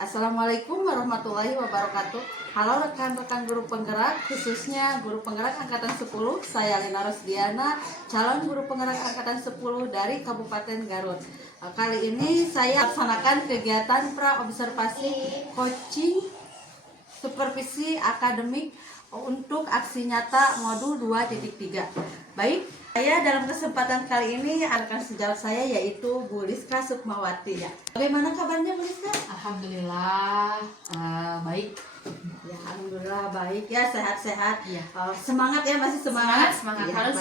Assalamualaikum warahmatullahi wabarakatuh. Halo rekan-rekan guru penggerak, khususnya guru penggerak angkatan 10. Saya Lina Rosdiana, calon guru penggerak angkatan 10 dari Kabupaten Garut. Kali ini saya laksanakan kegiatan pra-observasi coaching supervisi akademik untuk aksi nyata modul 2.3. Baik, saya dalam kesempatan kali ini akan sejawat saya yaitu Bu Liska Sukmawati ya. Bagaimana kabarnya Bu Liska? Alhamdulillah baik. Ya, alhamdulillah baik ya, sehat-sehat. Ya. Semangat ya, masih semangat. Semangat Ya, harus.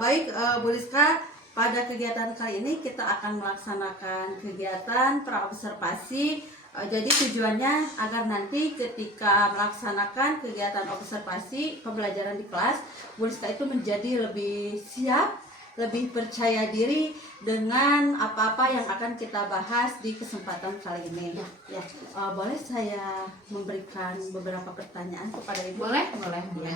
baik, Bu Liska, pada kegiatan kali ini kita akan melaksanakan kegiatan praobservasi. Jadi tujuannya agar nanti ketika melaksanakan kegiatan observasi pembelajaran di kelas, Bu Rizka itu menjadi lebih siap, lebih percaya diri dengan apa-apa yang akan kita bahas di kesempatan kali ini. Ya, boleh saya memberikan beberapa pertanyaan kepada Ibu? Boleh.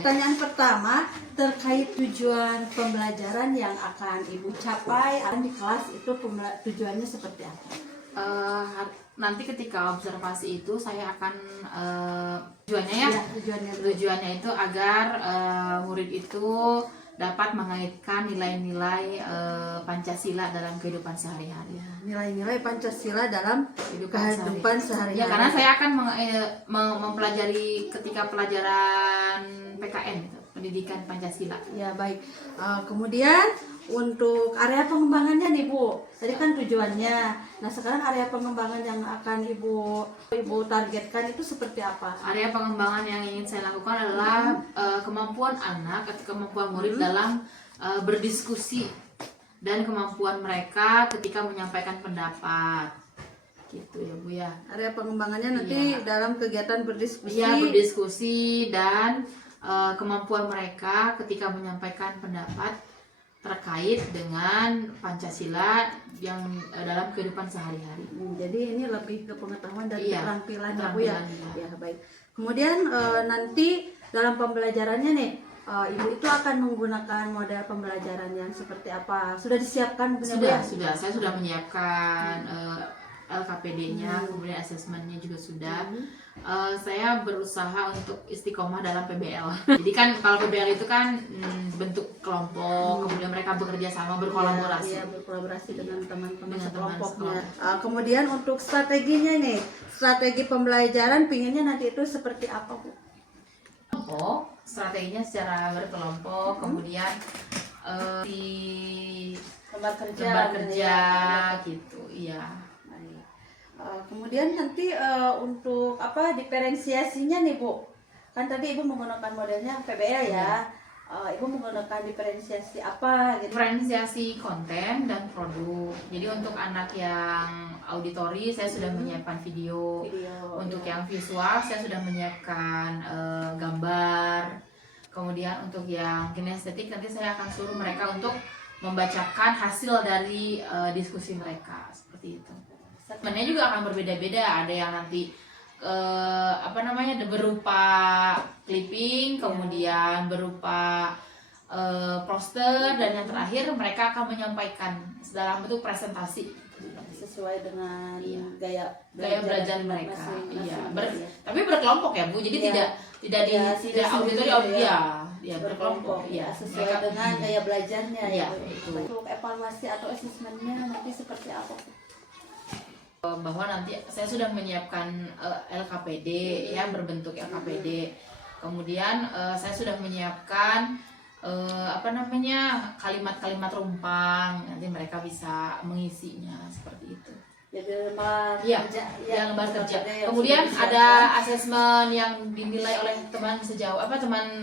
Pertanyaan pertama terkait tujuan pembelajaran yang akan Ibu capai di kelas itu tujuannya seperti apa? Nanti ketika observasi itu saya akan tujuannya ya. Tujuannya itu agar murid itu dapat mengaitkan nilai-nilai Pancasila dalam kehidupan sehari-hari. Nilai-nilai Pancasila dalam kehidupan sehari-hari. Ya, karena saya akan mempelajari ketika pelajaran PKN itu, pendidikan Pancasila. Ya, baik. Kemudian untuk area pengembangannya nih Bu, tadi kan tujuannya. Nah, sekarang area pengembangan yang akan Ibu targetkan itu seperti apa? Area pengembangan yang ingin saya lakukan adalah kemampuan anak atau kemampuan murid dalam berdiskusi dan kemampuan mereka ketika menyampaikan pendapat. Gitu ya Bu ya. Area pengembangannya nanti dalam kegiatan berdiskusi. Iya, berdiskusi dan kemampuan mereka ketika menyampaikan pendapat terkait dengan Pancasila yang dalam kehidupan sehari-hari. Jadi ini lebih ke pengetahuan dan keterampilan ya Bu ya. Ya, baik. Kemudian nanti dalam pembelajarannya nih, Ibu itu akan menggunakan model pembelajaran yang seperti apa? Sudah disiapkan? Sudah. Saya sudah menyiapkan LKPD-nya, kemudian asesmennya juga sudah. Saya berusaha untuk istiqomah dalam PBL. Jadi kan kalau PBL itu kan bentuk kelompok, kemudian mereka bekerja sama, berkolaborasi. Iya, berkolaborasi dengan teman-teman sekelompoknya. Kemudian untuk strateginya nih, strategi pembelajaran pinginnya nanti itu seperti apa Bu? Kelompok, strateginya secara berkelompok, kemudian di Lembar kerja gitu, iya. Kemudian nanti untuk apa diferensiasinya nih Bu, kan tadi Ibu menggunakan modelnya PBL ya. Ibu menggunakan diferensiasi apa gitu? Diferensiasi konten dan produk. Jadi untuk anak yang auditori saya sudah menyiapkan video. Untuk yang visual saya sudah menyiapkan gambar. Kemudian untuk yang kinestetik nanti saya akan suruh mereka untuk membacakan hasil dari diskusi mereka, seperti itu. Sebenarnya juga akan berbeda-beda, ada yang nanti berupa clipping, kemudian berupa poster, dan yang terakhir mereka akan menyampaikan dalam bentuk presentasi sesuai dengan gaya belajar mereka. Tapi berkelompok ya Bu, jadi tidak auditori berkelompok sesuai dengan gaya belajarnya ya. Untuk evaluasi atau asesmennya nanti seperti apa? Bahwa nanti saya sudah menyiapkan LKPD ya, berbentuk LKPD. Kemudian saya sudah menyiapkan kalimat-kalimat rumpang, nanti mereka bisa mengisinya seperti itu. Jadi lembar kerja. Kemudian ada asesmen yang dinilai oleh teman sejauh teman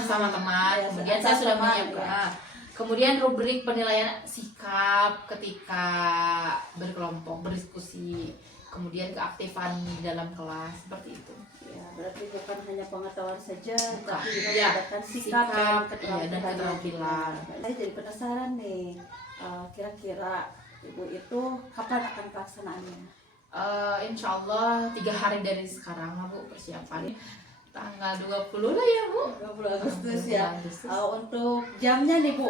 sama teman. Kemudian saya sudah menyiapkan. Kemudian rubrik penilaian sikap ketika berkelompok, berdiskusi, kemudian keaktifan di dalam kelas, seperti itu. Ya, berarti bukan hanya pengetahuan saja, tapi juga melibatkan sikap dan keterampilan. Saya jadi penasaran nih, kira-kira Ibu itu kapan akan pelaksanaannya? Insya Allah 3 hari dari sekarang Bu persiapan. Tanggal 20 lah ya Bu. 20 Agustus ya. Untuk jamnya nih Bu,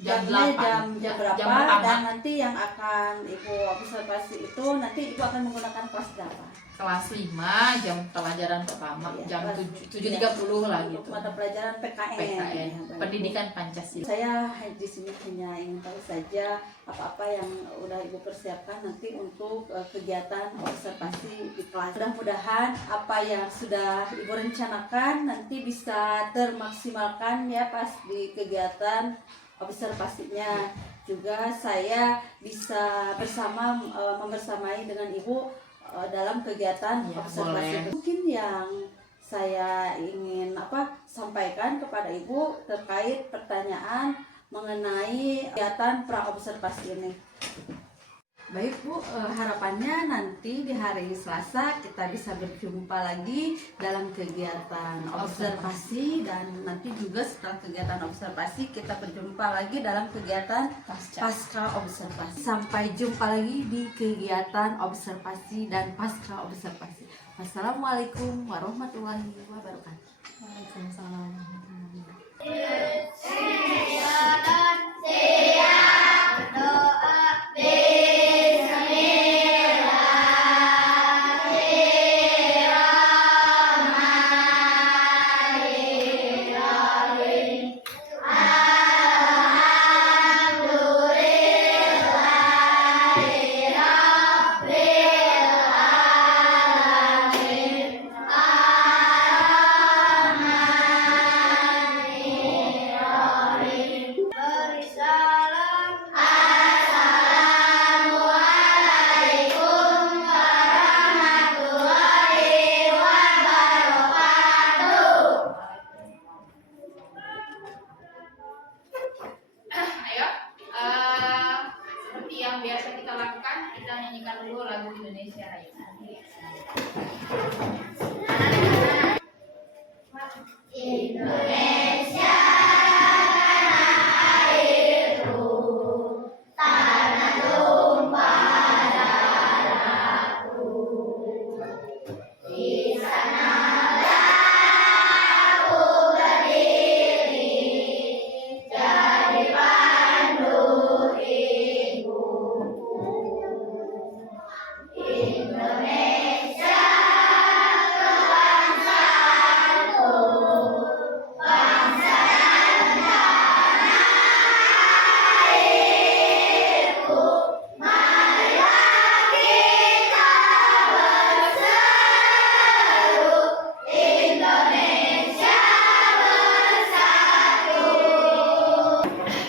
jam jamnya 8. jam berapa, Jam pertama. dan nanti yang akan Ibu observasi itu nanti Ibu akan menggunakan kelas berapa? Kelas 5, jam pelajaran pertama, Iya, jam kelas- 7.30 lah Untuk gitu. mata pelajaran PKN. PKN, Ya, baik. Pendidikan Pancasila. Saya di sini hanya ingin tahu saja apa-apa yang udah Ibu persiapkan nanti untuk kegiatan observasi di kelas. Mudah-mudahan apa yang sudah Ibu rencanakan nanti bisa termaksimalkan ya pas di kegiatan observasinya. Juga saya bisa bersama membersamai dengan Ibu dalam kegiatan Ya, observasi. boleh. Mungkin yang saya ingin sampaikan kepada Ibu terkait pertanyaan mengenai kegiatan praobservasi ini. Baik Bu, harapannya nanti di hari Selasa kita bisa berjumpa lagi dalam kegiatan observasi, dan nanti juga setelah kegiatan observasi kita berjumpa lagi dalam kegiatan pasca observasi. Sampai jumpa lagi di kegiatan observasi dan pasca observasi. Wassalamualaikum warahmatullahi wabarakatuh. Waalaikumsalam. Ayo, seperti yang biasa kita lakukan, kita nyanyikan dulu lagu Indonesia Raya.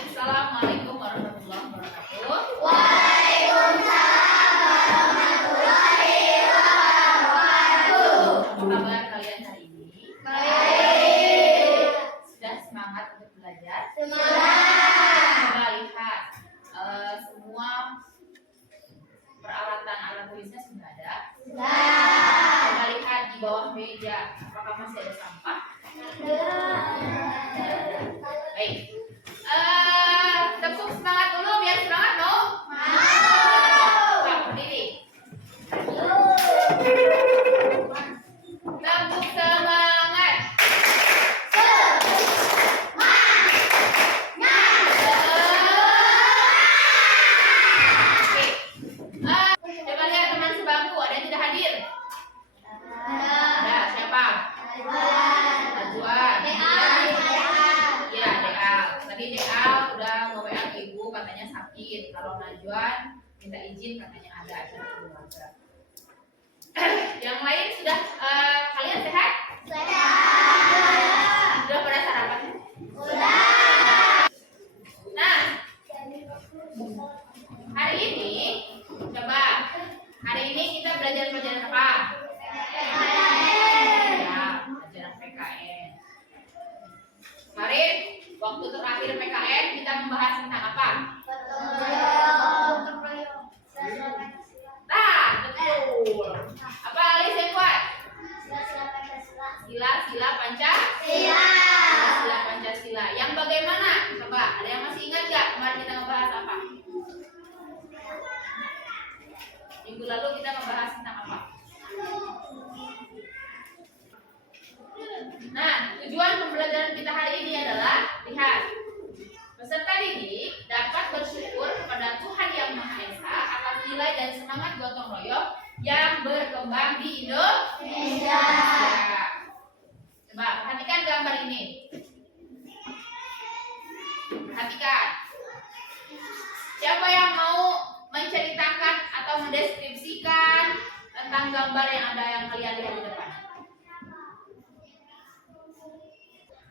Assalamualaikum warahmatullahi wabarakatuh. Apa kabar kalian hari ini? Sudah semangat untuk belajar? Coba lihat, semua peralatan alat tulisnya sudah ada? Coba lihat di bawah meja, apakah masih ada sampah? Baik. Tepuk semangat dulu biar semangat dong. Pak, berdiri. Tepuk semangat. Oke. Coba lihat teman sebangku, ada yang tidak hadir? Ada, siapa? Najwa. Iya, Deal. Tadi Deal udah nge-WA ibu katanya sakit. Kalau Najwan minta izin katanya ada acara keluarga. Yang lain sudah kalian sehat? Sudah pada sarapan? Nah, hari ini coba kita belajar pelajaran apa? Ya, pelajaran PKN. Kemarin waktu terakhir PKN kita membahas tentang apa? Nah, betul. Apa Alis yang kuat? Sila Pancasila. Yang bagaimana? Coba, ada yang masih ingat gak kemarin kita ngebahas apa? Minggu lalu kita ngebahas tentang apa? Nah, tujuan pembelajaran kita hari ini adalah lihat peserta didik Islam di Indonesia. Coba perhatikan gambar ini. Perhatikan. Siapa yang mau menceritakan atau mendeskripsikan tentang gambar yang kalian lihat di depan?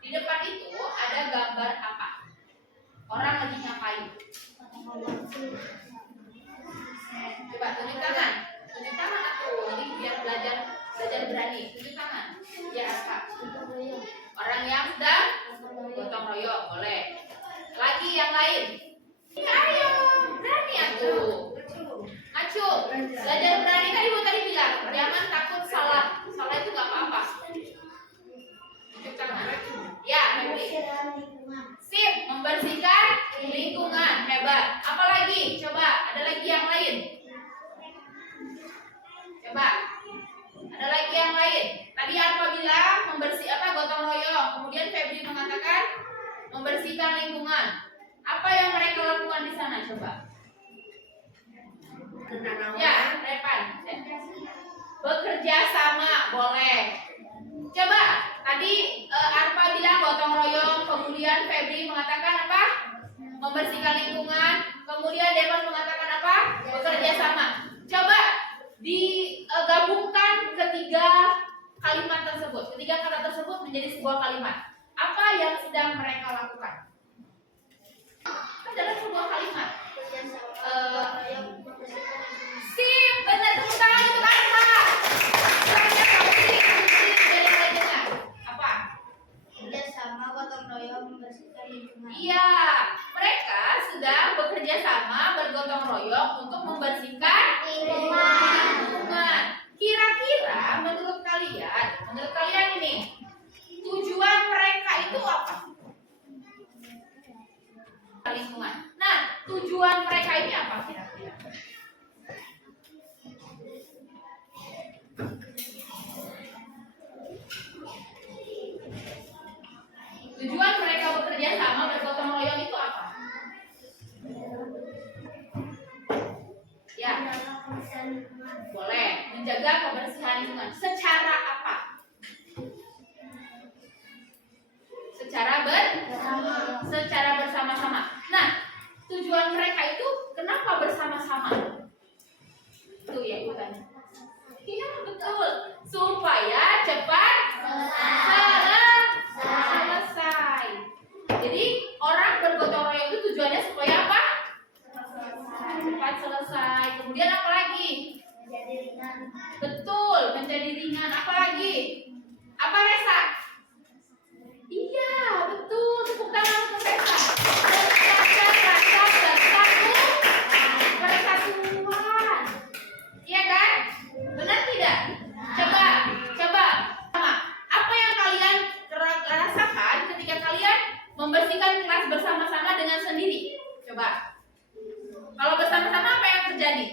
Di depan itu ada gambar apa? Orang lagi ngapain? Coba tunjuk tangan. Tunjuk tangan aku. Jadi biar belajar berani. Tunjuk tangan. Ya apa? Orang yang sedang gotong royong, boleh. Lagi yang lain. Ayo, berani aku. Ngacu. Belajar berani kan ibu tadi bilang, jangan takut salah. Salah itu nggak apa-apa. Tunjuk tangan. Ya, Febri. Sip, membersihkan lingkungan. Hebat. Apalagi? Coba, ada lagi yang lain. Coba. Ada lagi yang lain. Tadi apa bilang gotong royong. Kemudian Febri mengatakan membersihkan lingkungan. Apa yang mereka lakukan di sana? Coba. Ya, Repan. Bekerja sama, boleh. Coba. Tadi Arpa bilang gotong royong. Kemudian Febri mengatakan apa? Membersihkan lingkungan. Kemudian Devan mengatakan apa? Bekerja sama. Coba digabungkan ketiga kalimat tersebut. Ketiga kata tersebut menjadi sebuah kalimat. Apa yang sedang mereka lakukan? Kan dalam sebuah kalimat. Sip, benar, tepuk tangan untuk Arpa. Banyak apa? Kerjasama gotong royong membersihkan lingkungan. Iya, mereka sedang bekerja sama bergotong royong untuk membersihkan lingkungan. Kira-kira menurut kalian ini tujuan mereka itu apa? Lingkungan. Nah, tujuan mereka ini apa kira-kira? Tujuan mereka bekerja sama bergotong royong itu apa? Ya, boleh menjaga kebersihan lingkungan. Secara apa? Secara bersama-sama. Nah, tujuan mereka itu kenapa bersama-sama? Itu ya ibu tanya. Iya betul, supaya cepat selesai. Jadi orang bergotong royong itu tujuannya supaya apa? Cepat selesai. Kemudian apa lagi? Menjadi ringan. Betul, menjadi ringan. Apa lagi? Apa Resa? Iya, betul. Tepuk tangan untuk Resa. Menjaga rasa persatuan. Iya kan? Benar tidak? Coba. Sama. Apa yang kalian rasakan ketika kalian membersihkan kelas bersama-sama dengan sendiri? Coba. Kalau bersama-sama apa yang terjadi?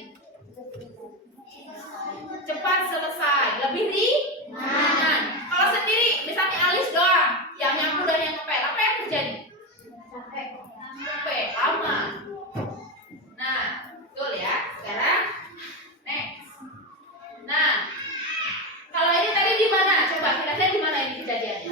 Cepat selesai, lebih ringan. Kalau sendiri, misalnya alis doang, yang nyapu dan yang ngepel, apa yang terjadi? Capek, lama. Nah, betul ya. Sekarang next. Nah, kalau ini tadi di mana? Coba kira-kira di mana ini kejadiannya?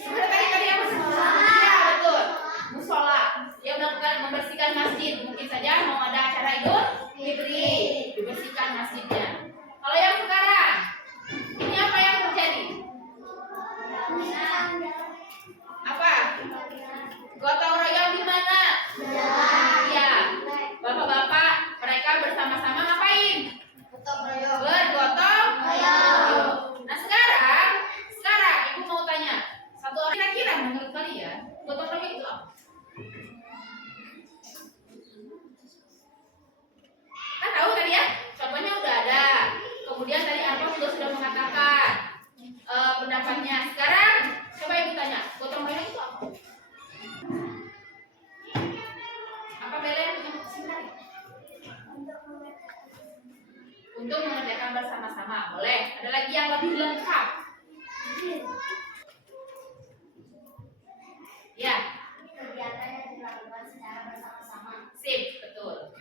Tadi apa? Ya, betul. Musola. Dia melakukan membersihkan masjid. Mungkin saja mau ada acara Idul Fitri, dibersihkan masjidnya. Kalau yang sekarang, ini apa yang terjadi? Apa? Gotong royong di mana? Iya. Bapak-bapak, mereka bersama-sama ngapain? Gotong royong. Bergotong royong. Nah sekarang ibu mau tanya satu orang, kira-kira menurut kalian gotong royong itu apa? Kan tahu tadi ya, contohnya udah ada. Kemudian tadi Arpa juga sudah mengatakan pendapatnya. Sekarang coba ibu tanya, gotong royong itu apa? Apa Bella yang punya kesingkat? Untuk mengerjakan bersama-sama, boleh. Ada lagi yang lebih lengkap. Ya. Kegiatan yang dilakukan secara bersama-sama. Sip, betul.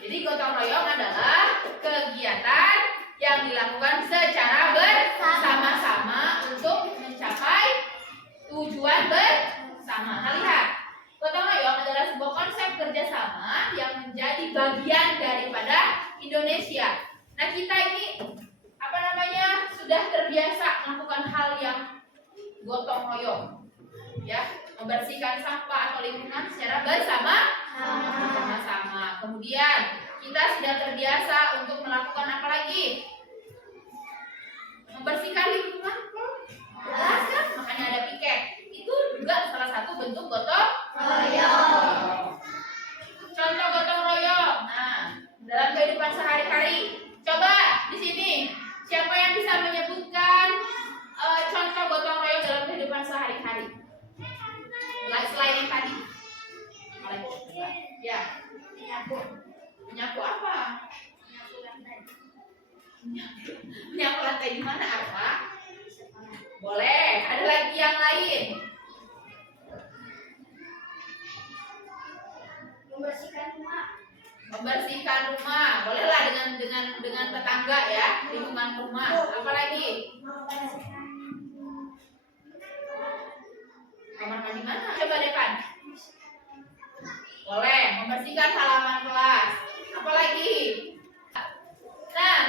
Jadi gotong royong adalah kegiatan yang dilakukan secara bersama-sama untuk mencapai tujuan bersama. Nah, lihat, gotong royong adalah sebuah konsep kerjasama yang menjadi bagian daripada Indonesia. Nah, kita ini sudah terbiasa melakukan hal yang gotong royong, ya, membersihkan sampah atau lingkungan secara bersama-sama. Kemudian kita sudah terbiasa untuk melakukan apa lagi? Membersihkan lingkungan, jelas kan? Makanya ada piket. Itu juga salah satu bentuk gotong royong. Contoh gotong royong. Nah, dalam kehidupan sehari-hari, coba di sini siapa yang bisa menyebutkan contoh gotong royong dalam kehidupan sehari-hari? Selain yang tadi. Ya. Menyapu apa? Menyapu lantai di mana, Arfa? Boleh. Ada lagi yang lain? Membersihkan rumah. Bolehlah dengan tetangga ya, lingkungan rumah. Apa lagi? Kamar mandi mana? Coba depan. Boleh. Membersihkan halaman kelas. Apa lagi? Nah,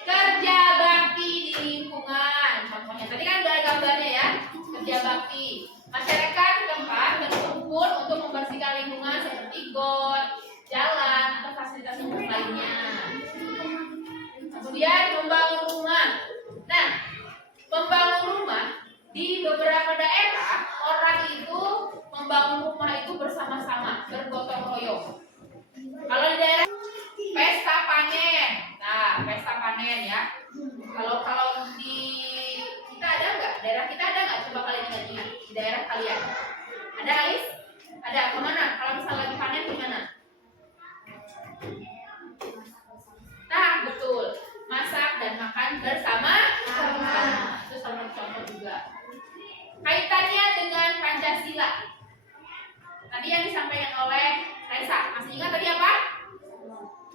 kerja bakti di lingkungan. Contohnya tadi kan udah ada gambarnya ya. Kerja bakti. Masyarakat setempat berkumpul untuk membersihkan lingkungan seperti got, jalan, atau fasilitas umum lainnya. Kemudian membangun rumah. Nah, membangun rumah di beberapa daerah orang itu membangun rumah itu bersama-sama, bergotong royong. Kalau di daerah pesta panen, nah pesta panen ya. Kalau di kita ada nggak? Daerah kita ada nggak? Coba kalian ingat di daerah kalian. Ada Ais? Ada. Kemana? Kalau misalnya lagi panen gimana? Nah betul, masak dan makan bersama. Itu salah satu contoh juga. Kaitannya dengan Pancasila. Tadi yang disampaikan oleh Raisa, masih ingat tadi apa?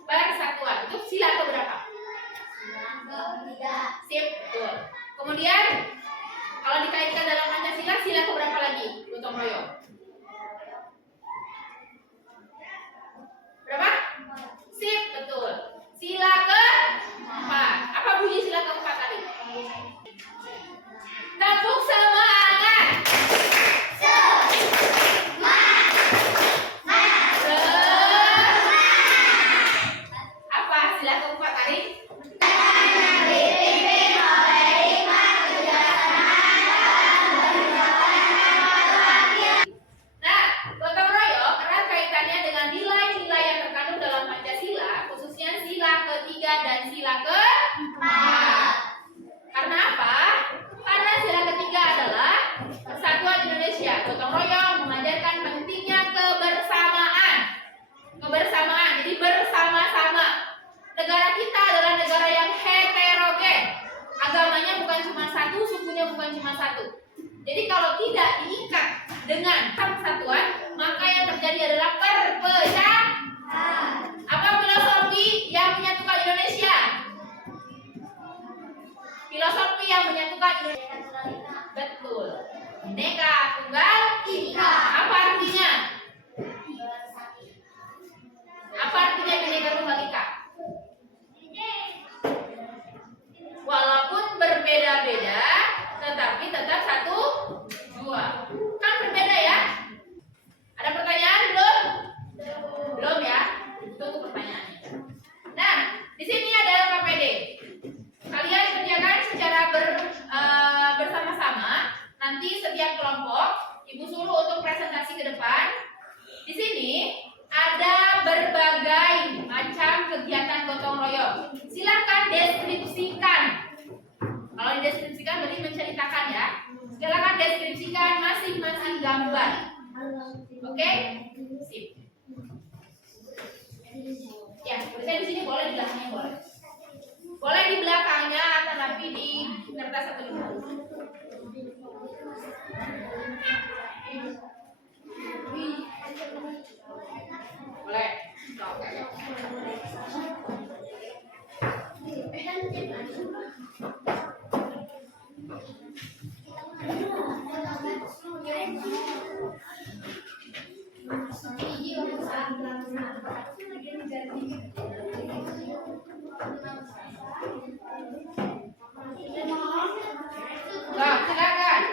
Persatuan. Itu sila ke berapa? Sip, betul. Kemudian kalau dikaitkan dalam Pancasila, sila ke berapa lagi? Gotong royong. Berapa? Sip, betul. Sila ke-4. Apa bunyi sila ke-4 tadi? Tepuk semangat. Apa sila ke-4 tadi? Nah, gotong royong erat kaitannya dengan nilai-nilai yang terkandung dalam Pancasila, khususnya sila ke-3 dan sila ke-4. Karena apa? Karena sila ke-3 adalah persatuan Indonesia. Gotong royong mengajarkan pentingnya kebersamaan. Kebersamaan, jadi bersama-sama. Negara kita adalah negara yang heterogen. Agamanya bukan cuma satu, sukunya bukan cuma satu. Jadi kalau tidak diikat dengan persatuan, maka yang terjadi adalah perpecahan. Apa filosofi yang menyatukan Indonesia? Filosofi yang menyatukan Indonesia. Betul. Bineka Tunggal Ika. Apa artinya? Apa artinya Bineka Tunggal Ika? Walaupun berbeda-beda, tetapi tetap satu dua. Kan berbeda ya? Ada pertanyaan belum? Belum ya? Tunggu pertanyaannya. Nah, di sini ada KPD. Kalian kerjakan secara bersama-sama. Nanti setiap kelompok ibu suruh untuk presentasi ke depan. Di sini ada berbagai macam kegiatan gotong royong. Silakan deskripsikan. Kalau dideskripsikan berarti menceritakan ya. Silakan deskripsikan masing-masing gambar. Oke? Sip. Ya, berarti di sini boleh, di belakangnya boleh. Boleh di belakangnya, tetapi di kertas atau di buku. Boleh. Nah, silakan.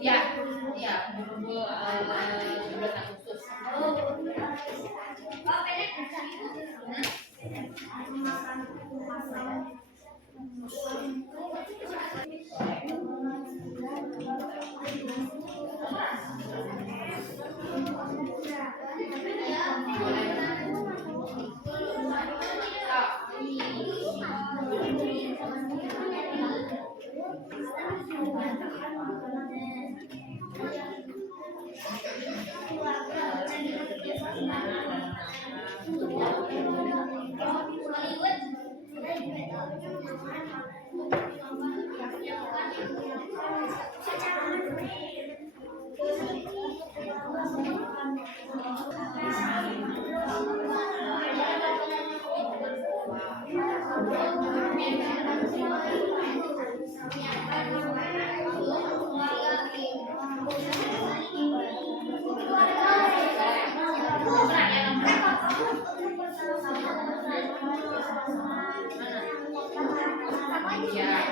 Ya, ya, Bu, 17 Agustus. Ya.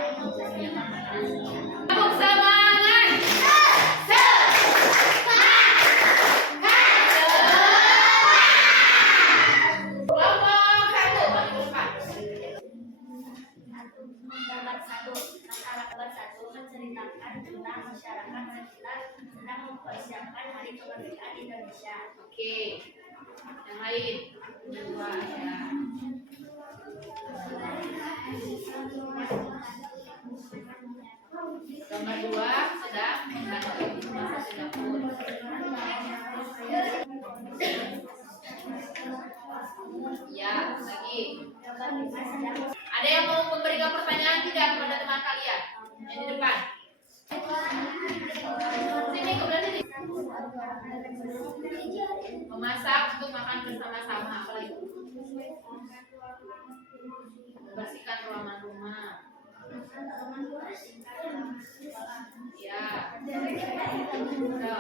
Tepuk semangat. Kelompok 1 menunjukkan. Gambar 1. Masalah gambar 1 menceritakan tentang masyarakat sekitar sedang mempersiapkan Hari Kemerdekaan Indonesia. Oke. Yang lain. Dua ya. Gambar 2 sedang mengganti masak di dapur. Ya, lagi. Gambar 5 sedang Ada yang mau memberikan pertanyaan tidak kepada teman kalian yang di depan? Sini, kebetulan sini. Memasak untuk makan bersama-sama, apa lagi? Membersihkan ruangan rumah. Ya. Ya.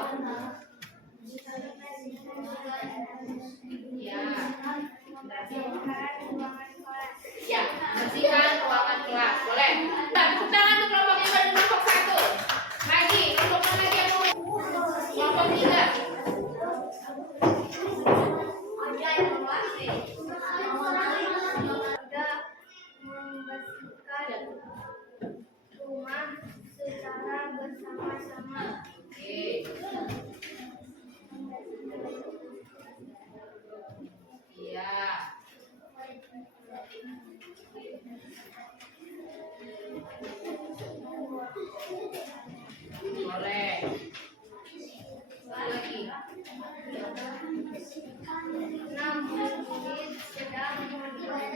Ya, bersihkan ruangan kelas. Boleh. Nah, tepuk tangan untuk kelompok yang baru kelompok 1. Lagi, kelompok mana lagi yang mau? Kelompok 3. ada yang membersihkan rumah secara bersama-sama. Oke. Iya. Boleh. Lagi. 6. Murid sedang membersihkan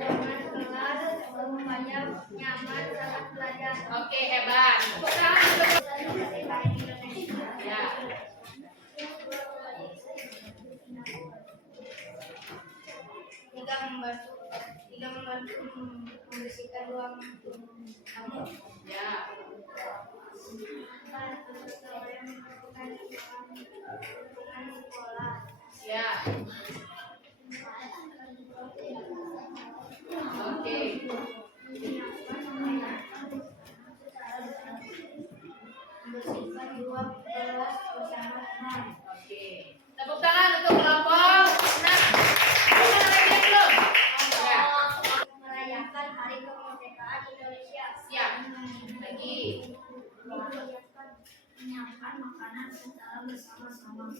ruangan kelas supaya nyaman saat belajar. Oke, hebat. Tepuk tangan untuk ya. Tiga membantu membersihkan ruang tamu. Ya. 4. Melakukan lingkungan sekolah. Ya. Oke. Membersihkan ruang kelas bersama-sama. Oke. Tepuk tangan untuk kelompok 6. Ada lagi yang belum? Ya. Merayakan Hari Kemerdekaan Indonesia. Siap. Lagi. Menyiapkan makanan secara bersama-sama.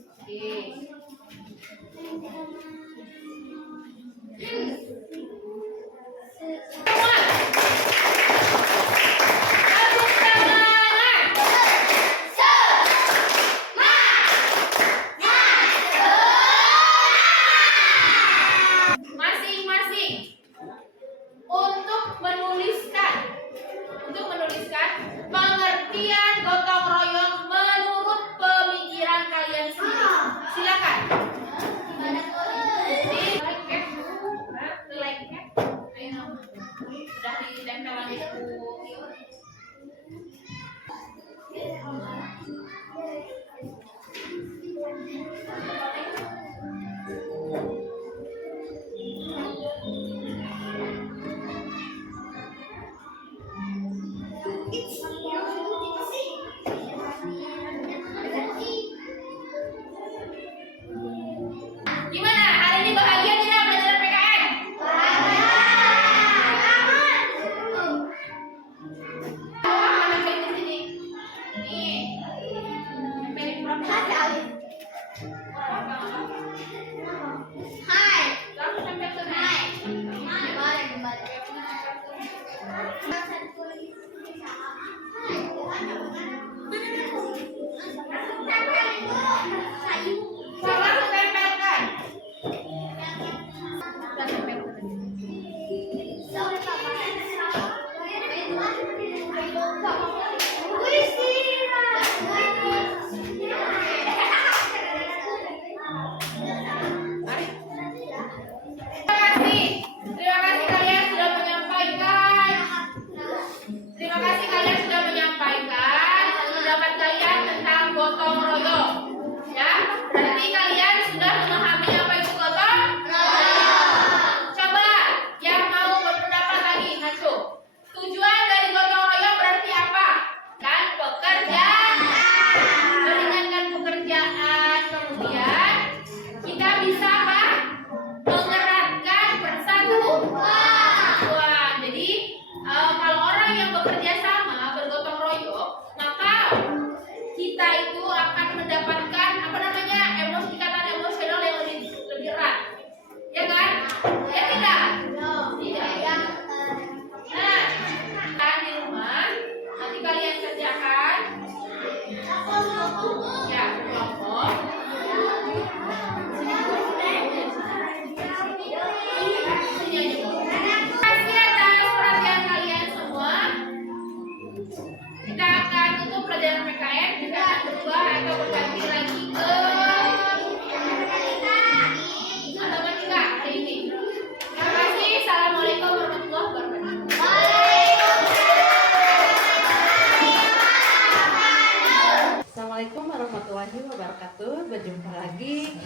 lagi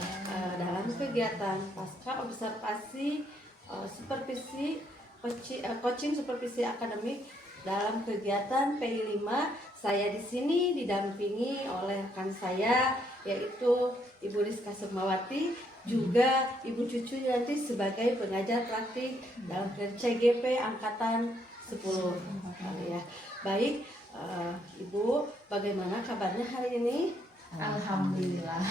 dalam kegiatan pasca observasi supervisi coaching supervisi akademik dalam kegiatan PI 5. Saya di sini didampingi oleh rekan saya yaitu Ibu Rizka Sukmawati, juga Ibu Cucu nanti sebagai pengajar praktik dalam CGP angkatan 10 ya. Baik, Ibu, bagaimana kabarnya hari ini? Alhamdulillah.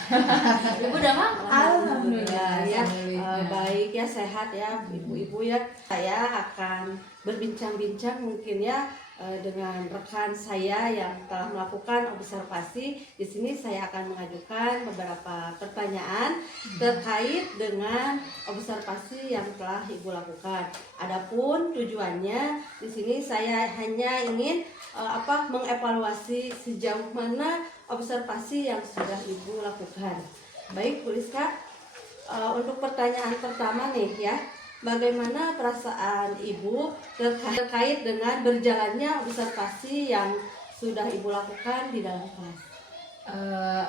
Ibu udah makan? Alhamdulillah ya. Baik ya, sehat ya ibu-ibu ya. Saya akan berbincang-bincang mungkin ya dengan rekan saya yang telah melakukan observasi. Di sini saya akan mengajukan beberapa pertanyaan terkait dengan observasi yang telah Ibu lakukan. Adapun tujuannya di sini saya hanya ingin mengevaluasi sejauh mana observasi yang sudah Ibu lakukan. Baik, Bu Rizka, untuk pertanyaan pertama nih ya, bagaimana perasaan Ibu terkait dengan berjalannya observasi yang sudah Ibu lakukan di dalam kelas?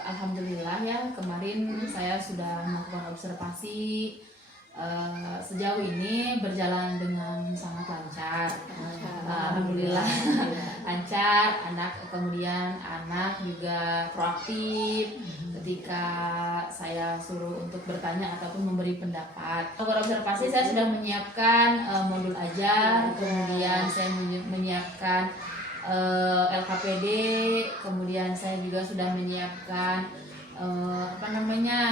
Alhamdulillah ya, kemarin saya sudah melakukan observasi. Sejauh ini berjalan dengan sangat lancar. Alhamdulillah lancar. Kemudian anak juga proaktif ketika saya suruh untuk bertanya ataupun memberi pendapat. Untuk observasi saya sudah menyiapkan modul ajar, kemudian saya menyiapkan LKPD, kemudian saya juga sudah menyiapkan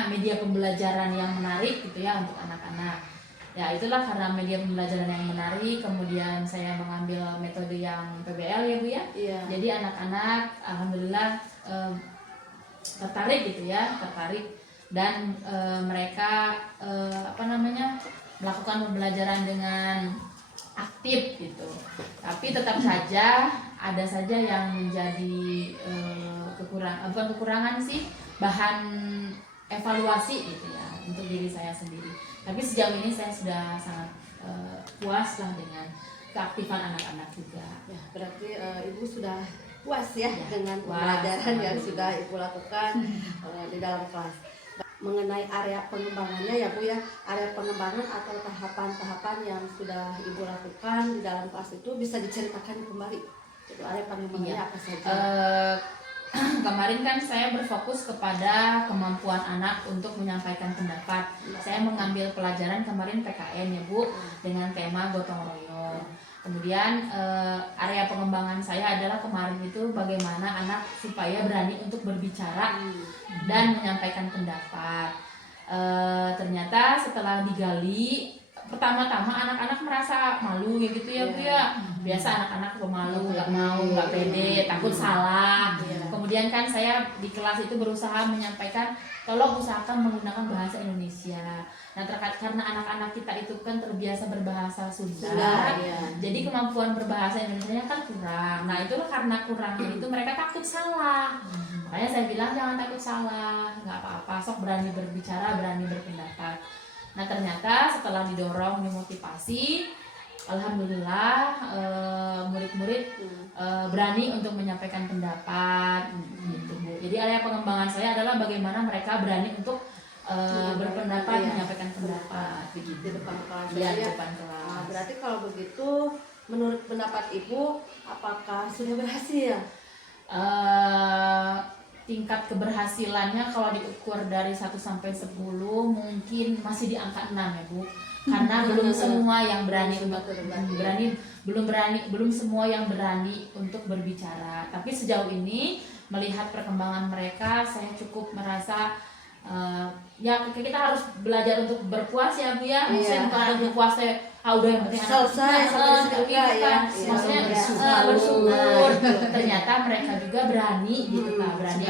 media pembelajaran yang menarik gitu ya untuk anak-anak. Ya itulah karena media pembelajaran yang menarik, kemudian saya mengambil metode yang PBL ya Bu ya. Iya. Jadi anak-anak alhamdulillah tertarik gitu ya, dan mereka melakukan pembelajaran dengan aktif gitu. Tapi tetap saja ada saja yang menjadi kekurangan sih, bahan evaluasi gitu ya untuk diri saya sendiri. Tapi sejauh ini saya sudah sangat puas lah dengan keaktifan anak-anak juga. Ya, berarti Ibu sudah puas ya, dengan puas. pembelajaran yang sudah Ibu lakukan di dalam kelas. Mengenai area pengembangannya ya Bu ya, area pengembangan atau tahapan-tahapan yang sudah Ibu lakukan di dalam kelas itu bisa diceritakan kembali. Itu area pengembangannya apa saja? Kemarin kan saya berfokus kepada kemampuan anak untuk menyampaikan pendapat. Saya mengambil pelajaran kemarin PKN ya Bu, dengan tema gotong royong. Kemudian area pengembangan saya adalah kemarin itu bagaimana anak supaya berani untuk berbicara dan menyampaikan pendapat. Ternyata setelah digali, pertama-tama anak-anak merasa malu ya gitu ya Bu ya. Biasa anak-anak pemalu, nggak mau, nggak pede, takut salah. Kemudian kan saya di kelas itu berusaha menyampaikan, tolong usahakan menggunakan bahasa Indonesia. Nah karena anak-anak kita itu kan terbiasa berbahasa Sunda, jadi kemampuan berbahasa Indonesia kan kurang. Nah itulah karena kurangnya itu mereka takut salah. Makanya saya bilang jangan takut salah, nggak apa-apa, sok berani berbicara, berani berpendapat. Nah ternyata setelah didorong, dimotivasi, alhamdulillah murid-murid berani untuk menyampaikan pendapat gitu Bu. Jadi area pengembangan saya adalah bagaimana mereka berani untuk berpendapat, menyampaikan pendapat begitu Di depan kelas ya, di ya. depan kelas. Berarti kalau begitu menurut pendapat Ibu apakah sudah berhasil? Tingkat keberhasilannya kalau diukur dari 1 sampai 10 mungkin masih di angka 6 ya Bu. Karena belum semua yang berani untuk belum semua yang berani untuk berbicara. Tapi sejauh ini melihat perkembangan mereka, saya cukup merasa ya kita harus belajar untuk berpuas ya Bu ya. Maksudnya bukan harus berpuas udah yang penting selesai tapi kan maksudnya bersyukur. Ternyata mereka juga berani gitu Kak, berani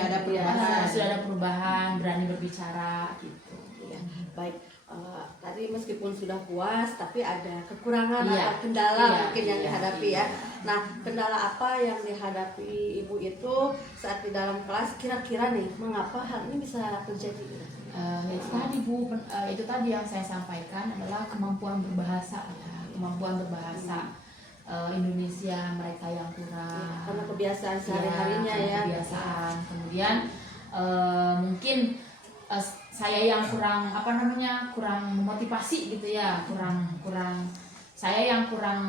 sudah ada perubahan, berani berbicara gitu. Baik, tadi meskipun sudah puas tapi ada kekurangan atau kendala mungkin yang dihadapi ya. Nah, kendala apa yang dihadapi Ibu itu saat di dalam kelas, kira-kira nih mengapa hal ini bisa terjadi? Itu tadi Bu, itu tadi yang saya sampaikan adalah kemampuan berbahasa Indonesia mereka yang kurang. Karena kebiasaan sehari-harinya ya. Kebiasaan. Kemudian mungkin saya yang kurang kurang memotivasi gitu ya, kurang saya yang kurang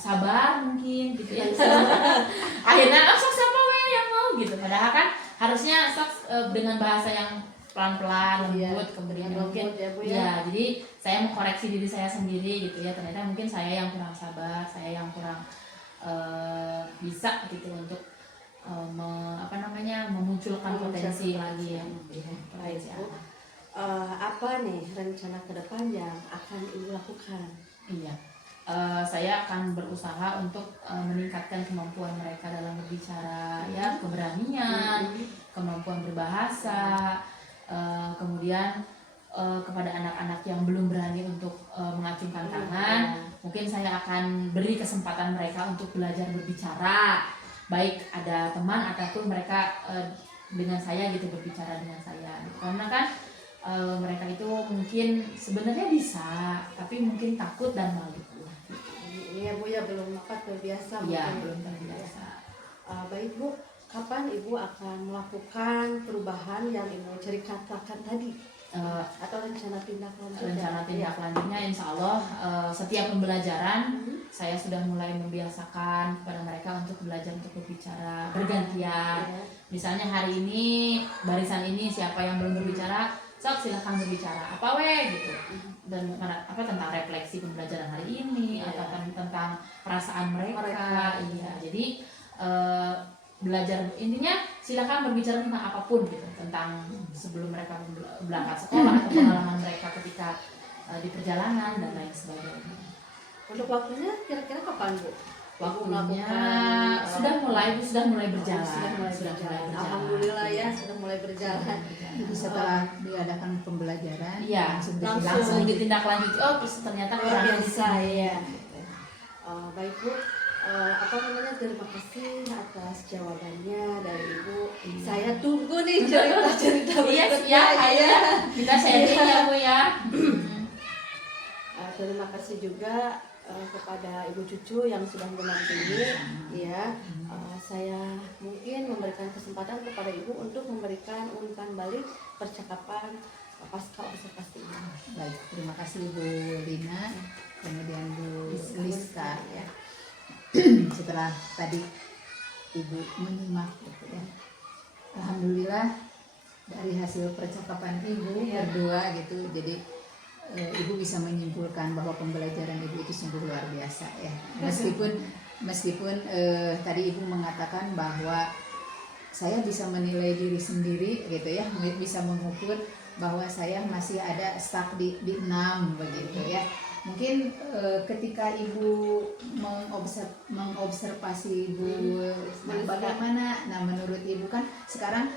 sabar mungkin gitu ya. Akhirnya sok siapa yang mau gitu, padahal kan harusnya sok dengan bahasa yang pelan-pelan, lembut, kemudian mungkin ya, jadi saya mengkoreksi diri saya sendiri gitu ya, ternyata mungkin saya yang kurang sabar, saya yang kurang bisa gitu untuk memunculkan potensi lagi ya. Baik, Bu. Apa nih rencana ke depan yang akan Ibu lakukan? Iya, saya akan berusaha untuk meningkatkan kemampuan mereka dalam berbicara, ya, keberanian, kemampuan berbahasa, kemudian kepada anak-anak yang belum berani untuk mengacungkan tangan, mungkin saya akan beri kesempatan mereka untuk belajar berbicara, baik ada teman ataupun mereka dengan saya gitu, berbicara dengan saya, karena kan mereka itu mungkin sebenarnya bisa, tapi mungkin takut dan malu. Iya Bu ya, belum terbiasa. Iya, belum terbiasa. Baik Bu, kapan Ibu akan melakukan perubahan yang Ibu ceritakan tadi? Atau rencana tindak lanjut? Rencana tindak lanjutnya insya Allah setiap pembelajaran saya sudah mulai membiasakan kepada mereka untuk belajar untuk berbicara bergantian. Misalnya hari ini barisan ini siapa yang belum berbicara, sok silahkan berbicara apa gitu, dan tentang refleksi pembelajaran hari ini atau tentang perasaan mereka. Iya, jadi belajar intinya silakan berbicara tentang apapun gitu, tentang sebelum mereka berangkat sekolah atau pengalaman mereka ketika di perjalanan dan lain sebagainya. Untuk waktunya kira-kira kapan Bu? Waktunya sudah mulai berjalan. Alhamdulillah ya, sudah mulai berjalan. Jadi setelah diadakan pembelajaran, iya, langsung ditindaklanjuti. Oh, ternyata kurang bisa ya. Baik Bu, terima kasih atas jawabannya dari Ibu. Saya tunggu nih cerita-cerita berikutnya. Iya, kita sharing ya Bu ya. Terima kasih juga kepada Ibu Cucu yang sudah mendampingi ya. Saya mungkin memberikan kesempatan kepada Ibu untuk memberikan umpan balik percakapan pasca observasi ini. Baik, terima kasih Bu Lina, kemudian Bu Liska ya. Setelah tadi Ibu menyimak gitu ya, alhamdulillah dari hasil percakapan Ibu berdua gitu, jadi Ibu bisa menyimpulkan bahwa pembelajaran Ibu itu sungguh luar biasa ya. Meskipun tadi Ibu mengatakan bahwa saya bisa menilai diri sendiri gitu ya, bisa mengukur bahwa saya masih ada stuck di 6 begitu ya. Mungkin ketika Ibu mengobservasi Ibu bagaimana, nah menurut Ibu kan sekarang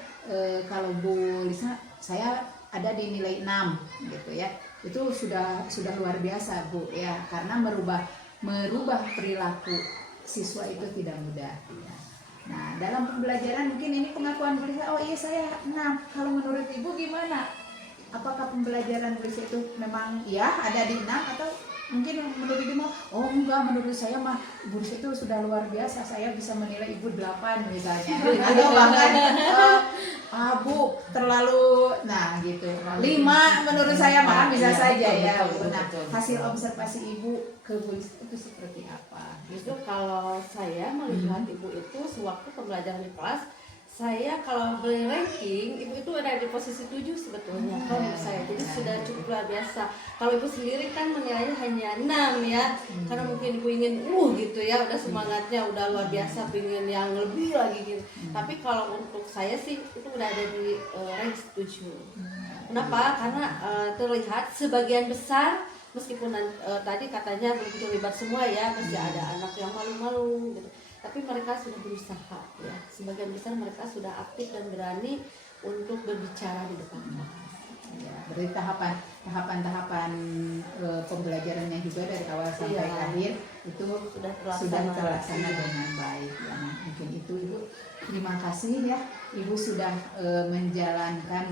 kalau Bu Lisa saya ada di nilai 6 gitu ya, itu sudah luar biasa Bu ya, karena merubah perilaku siswa itu tidak mudah ya. Nah dalam pembelajaran mungkin ini pengakuan Bu Lisa, oh iya saya 6, kalau menurut Ibu gimana? Apakah pembelajaran Bu Lisa itu memang ya ada di 6 atau mungkin menurut Ibu oh enggak, menurut saya mah Bu Lisa itu sudah luar biasa, saya bisa menilai Ibu 8 misalnya atau bahkan Bu terlalu gitu 5 menurut saya mah bisa saja ya. Nah hasil observasi Ibu ke Bu Lisa itu seperti apa? Itu kalau saya melihat Ibu itu sewaktu pembelajaran di kelas, saya kalau beli ranking, Ibu itu ada di posisi 7 sebetulnya kalau menurut saya. Jadi sudah cukup luar biasa. Kalau Ibu sendiri kan menilainya hanya 6 ya. Karena mungkin Ibu ingin gitu ya, udah semangatnya udah luar biasa, ingin yang lebih lagi gitu. Tapi kalau untuk saya sih itu udah ada di rank 7. Kenapa? Karena terlihat sebagian besar, meskipun tadi katanya belum terlibat semua ya, masih ada anak yang malu-malu gitu. Tapi mereka sudah berusaha ya, sebagian besar mereka sudah aktif dan berani untuk berbicara di depan kelas. Ya, berarti tahapan pembelajarannya juga dari awal sampai akhir itu sudah terlaksana dengan baik ya. Nah, mungkin itu Ibu, terima kasih ya Ibu sudah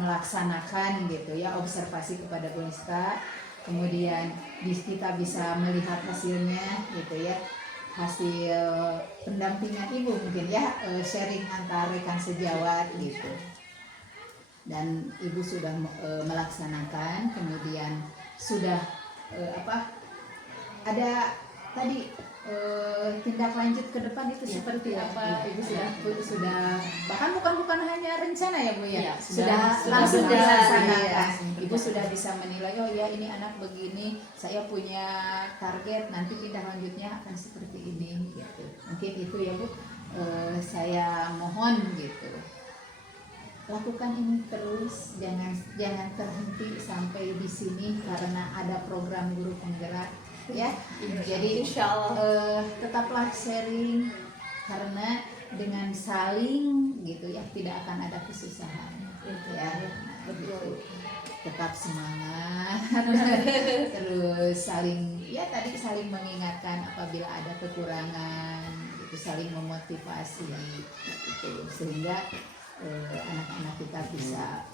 melaksanakan gitu ya observasi kepada Bu Liska, kemudian kita bisa melihat hasilnya gitu ya, hasil pendampingan Ibu mungkin ya, sharing antar rekan sejawat gitu. dan ibu sudah melaksanakan, kemudian sudah ada tadi tindak lanjut ke depan itu seperti apa, ibu sudah bahkan bukan hanya rencana ya Bu ya, sudah langsung dilaksanakan. Ibu sudah bisa menilai, oh ya ini anak begini, saya punya target nanti tindak lanjutnya akan seperti ini gitu. Mungkin itu ya Bu, saya mohon gitu, lakukan ini terus, jangan terhenti sampai di sini karena ada program guru penggerak ya. Jadi insyaallah tetaplah sharing, karena dengan saling gitu ya tidak akan ada kesusahan ya. Begitu. Tetap semangat terus saling ya tadi saling mengingatkan apabila ada kekurangan gitu, saling memotivasi gitu, sehingga anak-anak kita bisa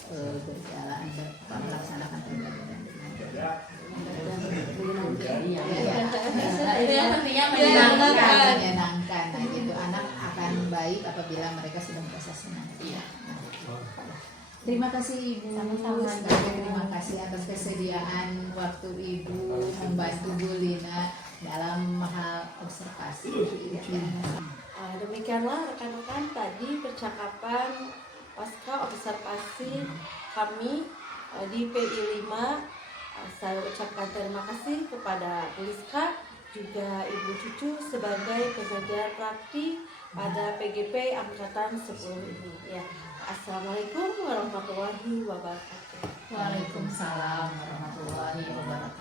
berjalan melaksanakan pembelajaran dengan menyenangkan. Nah gitu, anak akan baik apabila mereka sudah merasa senang. Terima kasih Ibu. Sama-sama. Terima kasih atas kesediaan waktu Ibu membantu Bu Lina dalam hal observasi. Demikianlah rekan-rekan tadi percakapan pasca observasi kami di PI 5. Saya ucapkan terima kasih kepada Bu Liska, juga Ibu Cucu sebagai pengajar praktik pada PGP Angkatan 10 ini ya. Assalamualaikum warahmatullahi wabarakatuh. Waalaikumsalam warahmatullahi wabarakatuh.